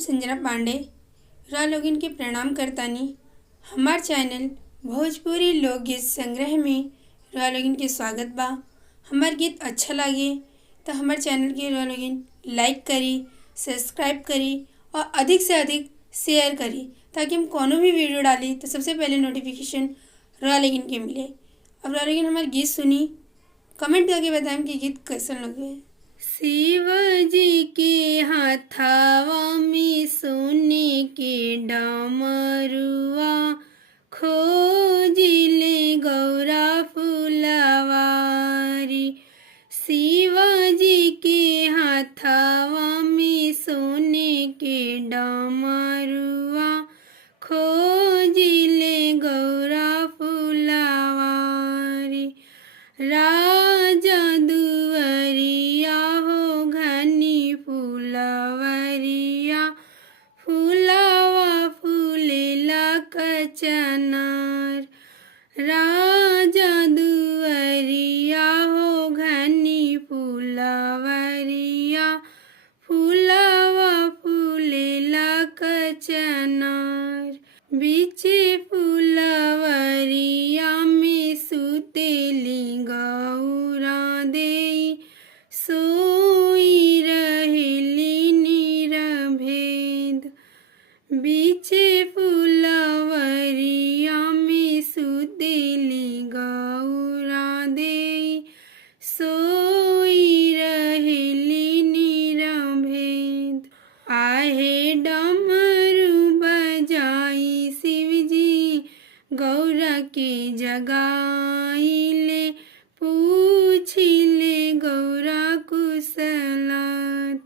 संजना पांडे रा लोगिन के प्रणाम करतानी। हमार चैनल भोजपुरी लोकगीत संग्रह में रा लोगिन के स्वागत बा। हमार गीत अच्छा लगे तो हमार चैनल के रा लोगिन लाइक करी, सब्सक्राइब करी और अधिक से अधिक शेयर करी ताकि हम कोनो भी वीडियो डाली तो सबसे पहले नोटिफिकेशन रा लोगिन के मिले। अब रा लोगिन हमार गीत सुनी, कमेंट करके बताएं कि गीत कैसन लगे। शिवजी के हाथावा में सोने के डमरुआ खोजिले गौरा फुलवारी। शिवजी के हाथावा में सोने के डमरुआ खोजिले गौरा फुलवारी। राजा दुआरिया हो घनी फुलवरिया, फुलावा फूलेला कचनार। राजा दुआरिया हो घनी फुलवरिया, फुलावा फूलेला कचनार। बीचे फुलवरिया में सुतेली गौरा देई, सोई रहेली निरभेद। बीचे फुलवरिया में सुतेली गौरा देई, सोई रहेली निरभेद। आहे डमरू बजाई शिवजी गौरा के जगाइले, पूछिले गौरा कुशलत।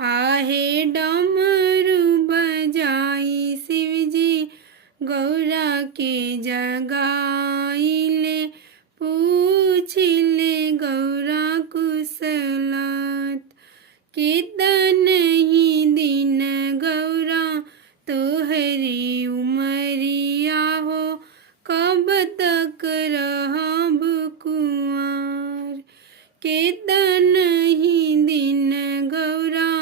आहे डमरू बजाई शिवजी गौरा के जगाइले, पूछिले गौरा कुशलत। कितनहि दिन गौरा तोहरी उमरिया हो, कब तक रहब कुंवार। कितनहि दिन गौरा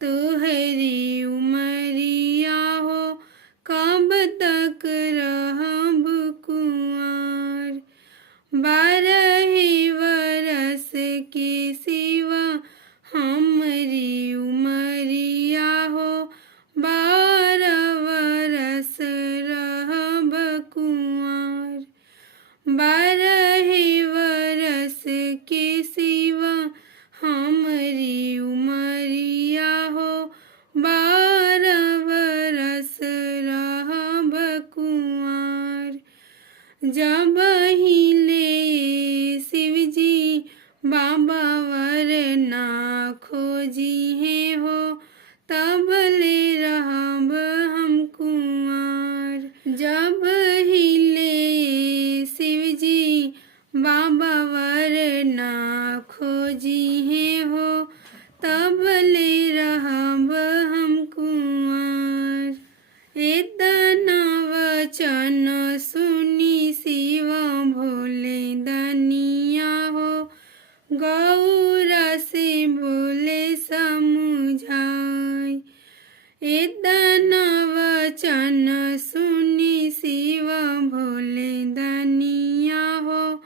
तोहरी उमरिया हो, कब तक रहब कुंवार। 12 वर्ष के सिवा हमरी उमरिया हो, 12 वर्ष रहब कुंवार। 12 वर्ष के सिवा हमरी उमरिया हो, 12 वर्ष रहब कुंवार। जब हिले शिवजी बाबा वरना खोजी है हो, तब ले रहब हम कुंवार। जब हिले शिवजी बाबा वरना खोजी है हो, तब ले रहब हम कुंवार। इतना वचन सुनी शिव भोले दनिया हो, गौरा से बोले समुझाई। इतना वचन सुनी शिव भोले दनिया हो,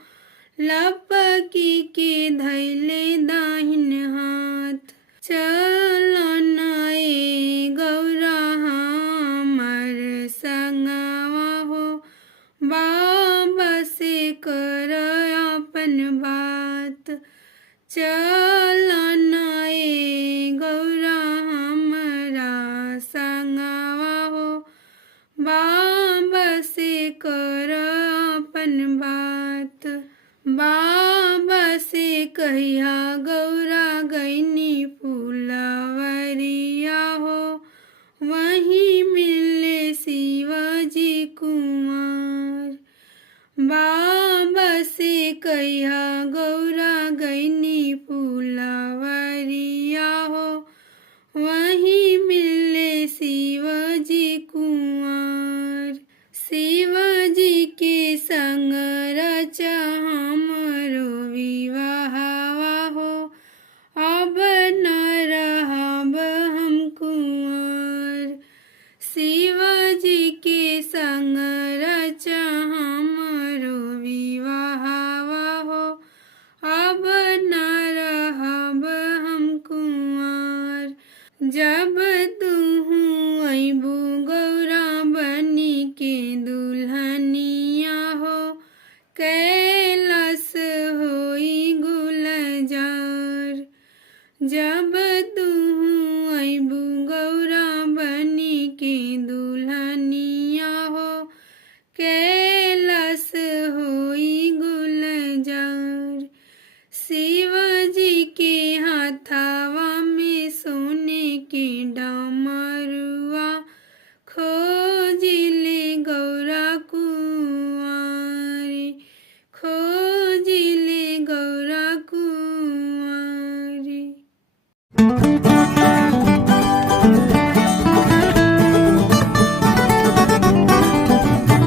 लपकी के धैले दाहिन हाथ। चलन ए गौरा हमर संगवा हो, बाबा से कर अपन बात। चलन ए गौरा हमरा संगवा हो, बाबा से कर अपन बात। बाबा से कहिया गौरा गईनी फुलवरिया हो, वहीं मिले शिवजी कुंवार। बाबा से कहिया गौरा गईनी फुलवरिया हो, वहीं मिले शिवजी कुंवार। शिवजी के संग रचा हमरो विवाहवा हो, अब न रहब हम कुंवार। कै